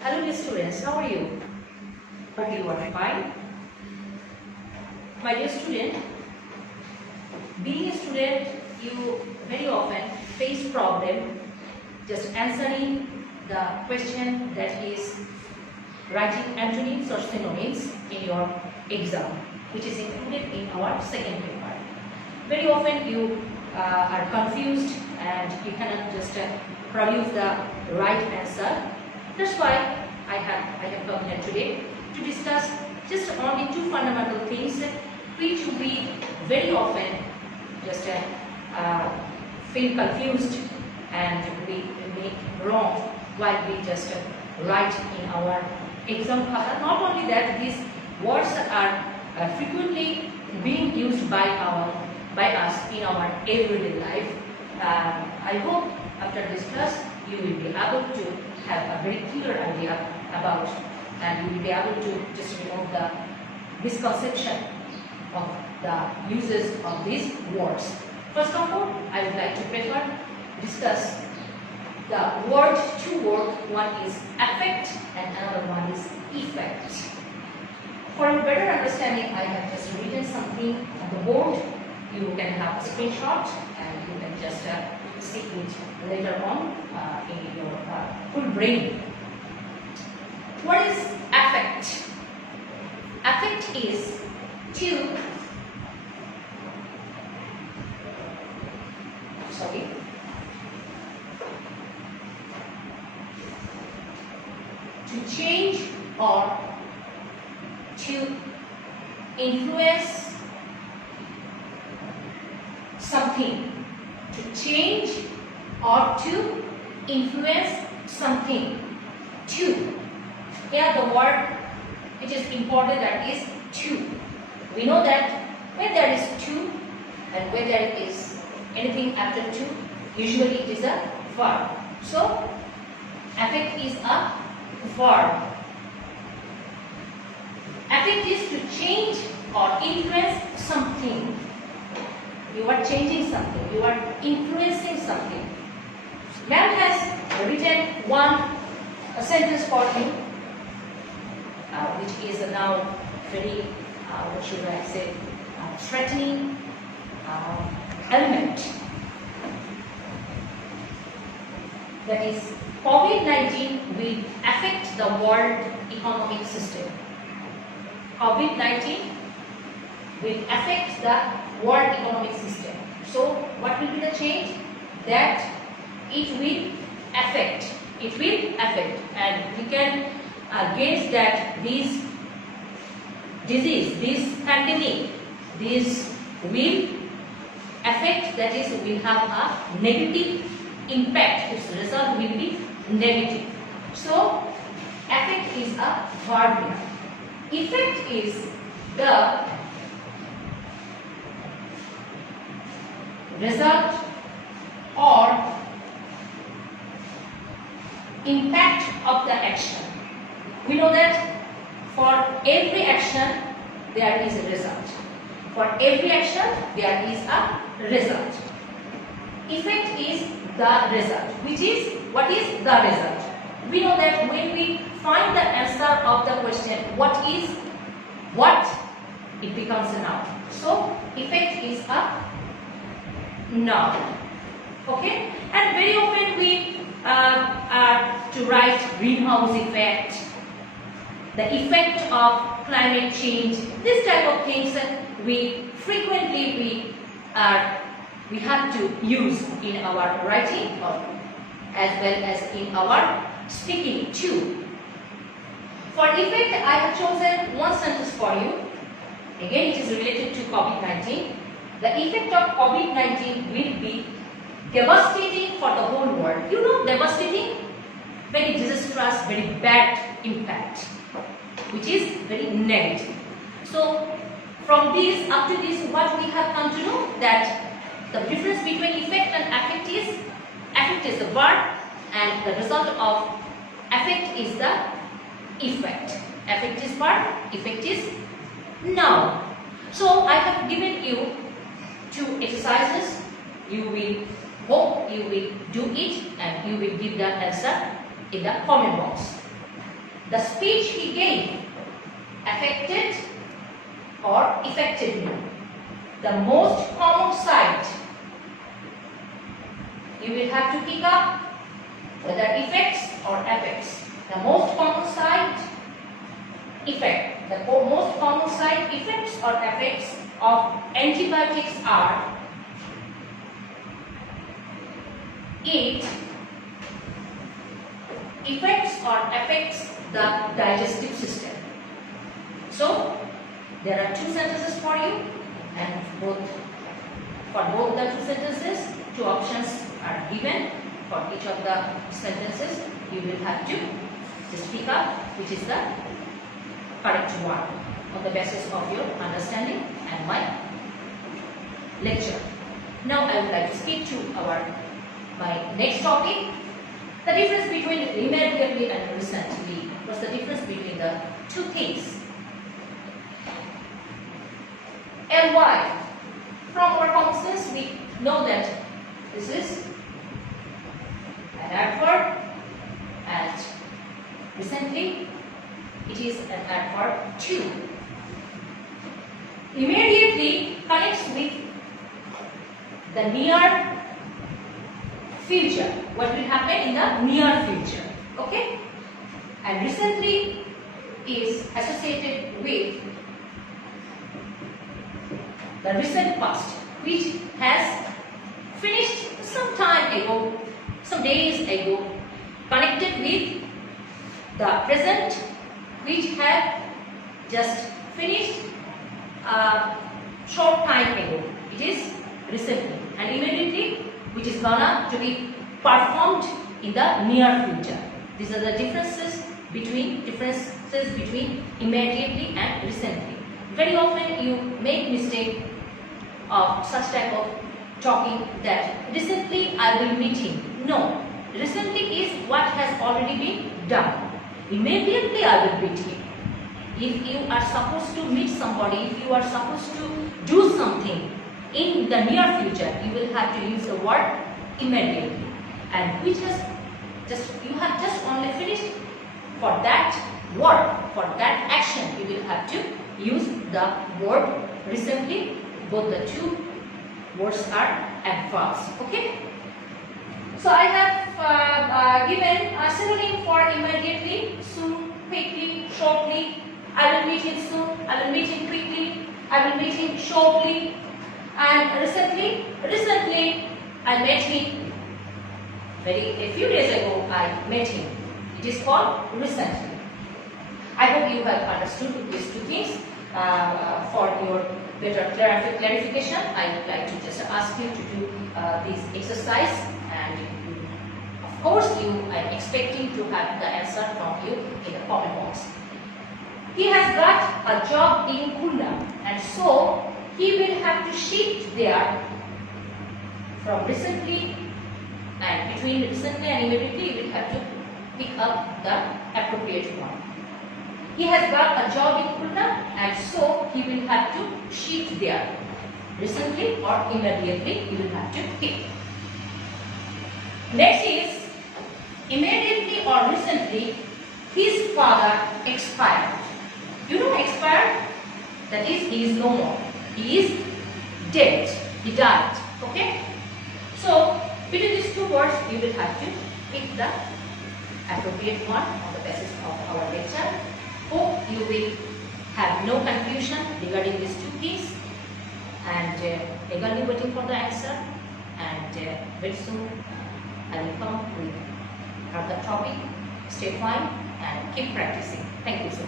Hello dear students, how are you? Hope you are fine. My dear student, being a student, you very often face problem just answering the question that is writing antonyms or synonyms in your exam, which is included in our second paper. Very often you are confused and you cannot just produce the right answer. That's why I have come here today to discuss just only two fundamental things which we very often just feel confused and we make wrong while we just write in our exam paper. Not only that, these words are frequently being used by us in our everyday life. I hope after this class you will be able to have a very clear idea about, and you will be able to just remove the misconception of the uses of these words. First of all, I would like to discuss the two words. One is affect and another one is effect. For a better understanding, I have just written something on the board. You can have a screenshot and you can just see it later on in your full brain. What is affect? Affect is to change or to influence something. To change or to influence something. To. Here the word which is important, that is to. We know that when there is to and when there is anything after to, usually it is a verb. So affect is a verb. Affect is to change or influence something. You are changing something, you are influencing something. Ma'am has written a sentence for you, which is now very, what should I say, threatening element. That is, COVID-19 will affect the world economic system. COVID-19 will affect the world economic system. So, what will be the change? That it will affect. It will affect, and we can gauge that this disease, this pandemic, this will affect. That is, will have a negative impact. Its result will be negative. So, affect is a verb here. Effect is the result or impact of the action. We know that for every action there is a result. For every action there is a result. Effect is the result. What is the result? We know that when we find the answer of the question, what, it becomes a noun. So, effect is a noun. Okay? And very often we are to write greenhouse effect, the effect of climate change, this type of things we frequently we have to use in our writing as well as in our speaking too. For effect, I have chosen one sentence for you. Again, it is related to COVID-19. The effect of COVID-19 will be devastating for the whole world. You know, devastating, very disastrous, very bad impact, which is very negative. So, from this up to this, what we have come to know, that the difference between effect and affect is the verb, and the result of affect is the effect. Affect is verb, effect is noun. So I have given you two exercises. You will hope you will do it and you will give the answer in the comment box. The speech he gave affected or affected me. The most common sight. You will have to pick up whether effects or affects. The most common sight, effect. The most common side effects or effects of antibiotics are: it affects or affects the digestive system. So there are two sentences for you, and for both the two sentences, two options are given. For each of the sentences, you will have to just pick up which is the correct one on the basis of your understanding and my lecture. Now I would like to speak to my next topic. The difference between immediately and recently. What's the difference between the two things? ly. From our common sense, we know that this is an adverb, and recently it is an adverb too. Immediately connects with the near future. What will happen in the near future? Okay? And recently is associated with the recent past, which has finished some time ago, some days ago, connected with the present, which have just finished a short time ago. It is recently. And immediately, which is gonna to be performed in the near future. These are the differences between immediately and recently. Very often you make mistake of such type of talking that recently I will meet him. No, recently is what has already been done. Immediately I will meet him. If you are supposed to meet somebody, if you are supposed to do something in the near future, you will have to use the word immediately, and which has you have just only finished. For that word, for that action, you will have to use the word recently. Both the two words are adverbs. Okay. So I have given a synonym for immediately: soon, quickly, shortly. I will meet him soon. I will meet him quickly. I will meet him shortly. And recently I met him. A few days ago I met him. It is called recently. I hope you have understood these two things. For your better clarification, I would like to just ask you to do this exercise, and of course I am expecting to have the answer from you in the comment box. He has got a job in Khulna, and so he will have to shift there from recently, and between recently and immediately you will have to pick up the appropriate one. He has got a job in Khulna, and so he will have to shift there. Recently or immediately you will have to pick. Next is immediately or recently his father expired. You know expired? That is, he is no more. He is dead. He died. Okay? So, between these two words, you will have to pick the appropriate one on the basis of our lecture. Hope you will have no confusion regarding these two things, and eagerly waiting for the answer. And very soon I will come with another topic. Stay fine and keep practicing. Thank you so much.